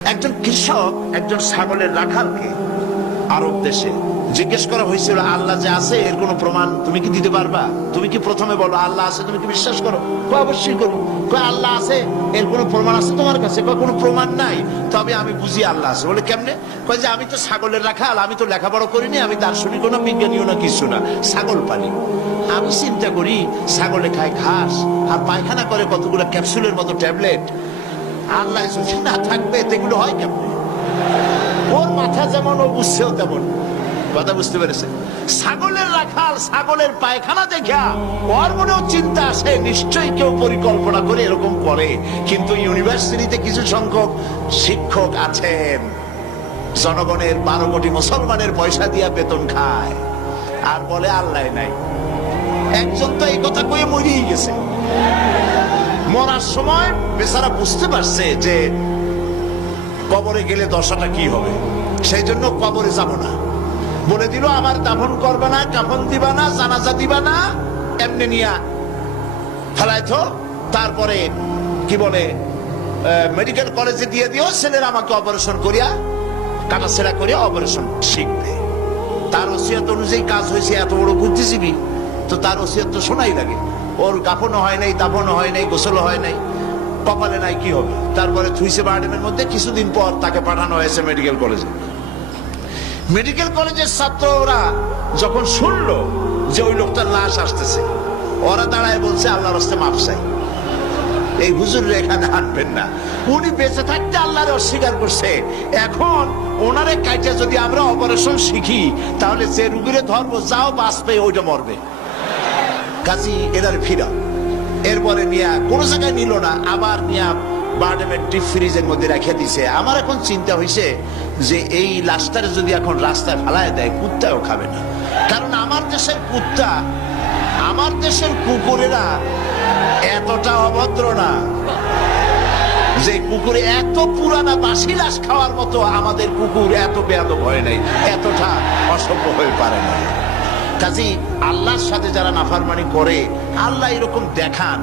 একজন কৃষক, একজন ছাগলের রাখালকে আরব দেশে জিজ্ঞেস করা হয়েছিল, আল্লাহ যে আছে, এর কোনো প্রমাণ তুমি কি দিতে পারবা? তুমি কি প্রথমে বলো, আল্লাহ আছে, তুমি কি বিশ্বাস করো? অবশ্যই করো কয়, আল্লাহ আছে, এর কোনো প্রমাণ আছে তোমার কাছে? কোনো প্রমাণ নাই, তবে আমি বুঝি আল্লাহ আছে। বলে, কেমনে? কয়, যে আমি তো ছাগলের রাখাল, আমি তো লেখাপড়া করিনি, আমি দার্শনিকও না, বিজ্ঞানীও না, কিছু না, ছাগল পালি। আমি চিন্তা করি, ছাগলে খায় ঘাস, আর পায়খানা করে কতগুলো ক্যাপসুলের মতো ট্যাবলেট আল্লাহ না থাকবে এগুলো হয় কেমনে? ওর মাথা যেমন, ও বুঝছেও তেমন। কথা বুঝতে পেরেছে? ছাগলের রাখাল ছাগলের পায়খানা দেখা, ওর মনেও চিন্তা আসে, নিশ্চয়ই কেউ পরিকল্পনা করে এরকম করে। কিন্তু ইউনিভার্সিটিতে কিছু সংখ্যক শিক্ষক আছেন। জনগণের বারো কোটি মুসলমানের পয়সা দিয়া বেতন খায়। আর বলে আল্লাহ নাই। একজন তো এই কথা কয়ে মরিয়ে গেছে। মরার সময় বেচারা বুঝতে পারছে যে কবরে গেলে দশাটা কি হবে। সেই জন্য কবরে যাব না। বলে দিল, আমার দাফন করবে না, কাফন দিবা না, জানাজা দিবা না, এমনি নিয়া ফেলাইতো তারপরে কি বলে মেডিকেল কলেজে দিয়ে দিও, ছেলের আমাকে অপারেশন করিয়া, কাটা ছেড়া করিয়া অপারেশন শিখবে। তার ওসিয়ত অনুযায়ী কাজ হয়েছে, এত বড় বুদ্ধিজীবী। তো তার ওসিয়ত তো শোনাই লাগে। ওর কাফনও হয় নাই দাফনও হয় নাই, গোসলও হয় নাই। কপালে নাই, কি হবে? তারপরে থুইসে বার্ডেনের মধ্যে কিছুদিন পর তাকে পাঠানো হয়েছে মেডিকেল কলেজে মেডিকেল কলেজের ছাত্ররা যখন শুনলো যে ওই লোকটার লাশ আসতেছে, ওরা দাঁড়ায় বলছে আল্লাহ রস্তে মাপ চাই। এই হুজুর এখানে আনবেন না। উনি বেঁচে থাকতে আল্লাহরে অস্বীকার করছে। এখন ওনারে কাইটা যদি আমরা অপারেশন শিখি, তাহলে যে রুগীরে ধরবো, যাও বাঁচবে, ওইটা মরবে। কাজী এনারে ফিরা এরপরে নিয়া কোনো জায়গায় নিল না, আবার নিয়া বার্ডেমের ডিপ ফ্রিজের মধ্যে রেখে দিছে। আমার এখন চিন্তা হয়েছে যে এই লাশটারে যদি এখন রাস্তায় ফেলায় দেয় কুত্তাও খাবে না। কারণ আমার দেশের কুত্তা, আমার দেশের কুকুরেরা এতটা অভদ্র না যে কুকুরে এত পুরানা বাসি লাশ খাওয়ার মতো আমাদের কুকুর এত বেয়াদব হয় নাই, এতটা অসভ্য হয়ে পারে না। কাজী আল্লাহর সাথে যারা নাফারমানি করে আল্লাহ এরকম দেখান।